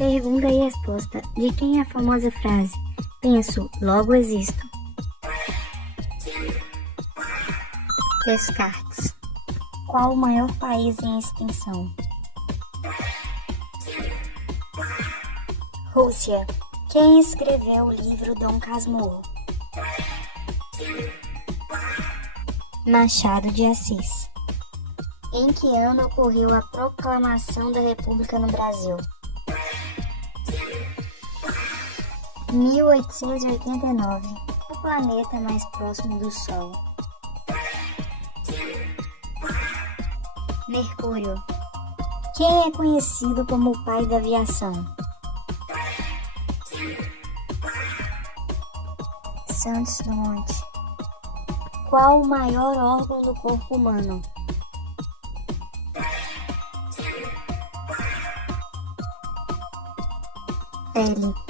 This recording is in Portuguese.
Pergunta e resposta. De quem é a famosa frase: penso, logo existo? Descartes. Qual o maior país em extensão? Rússia. Quem escreveu o livro Dom Casmurro? Machado de Assis. Em que ano ocorreu a proclamação da República no Brasil? 1889. O planeta mais próximo do Sol? Mercúrio. Quem é conhecido como o pai da aviação? Santos Dumont. Qual o maior órgão do corpo humano? Pele.